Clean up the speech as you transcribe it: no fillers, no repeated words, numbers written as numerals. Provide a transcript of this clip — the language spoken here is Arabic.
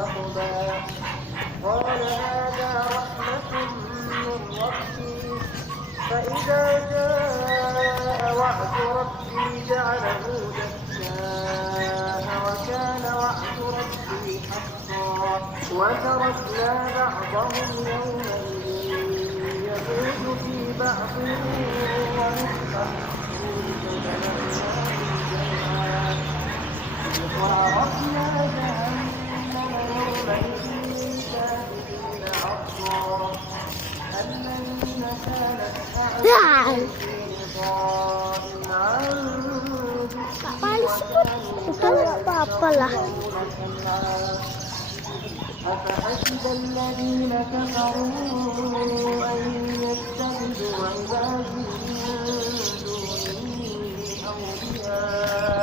رهبا قال هذا رحمة من ربي فإذا جاء وعد ربي جعله دكاء وكان وعد ربي حقا وتركنا بعضهم يومئذ يموت في بعض ونسقا وعرفنا جهنم يومئذ للكافرين عرضا الذين كانت أعمالهم في غطاء عن أفحسب الذين كفروا أن يتخذوا عبادي من دوني أولياء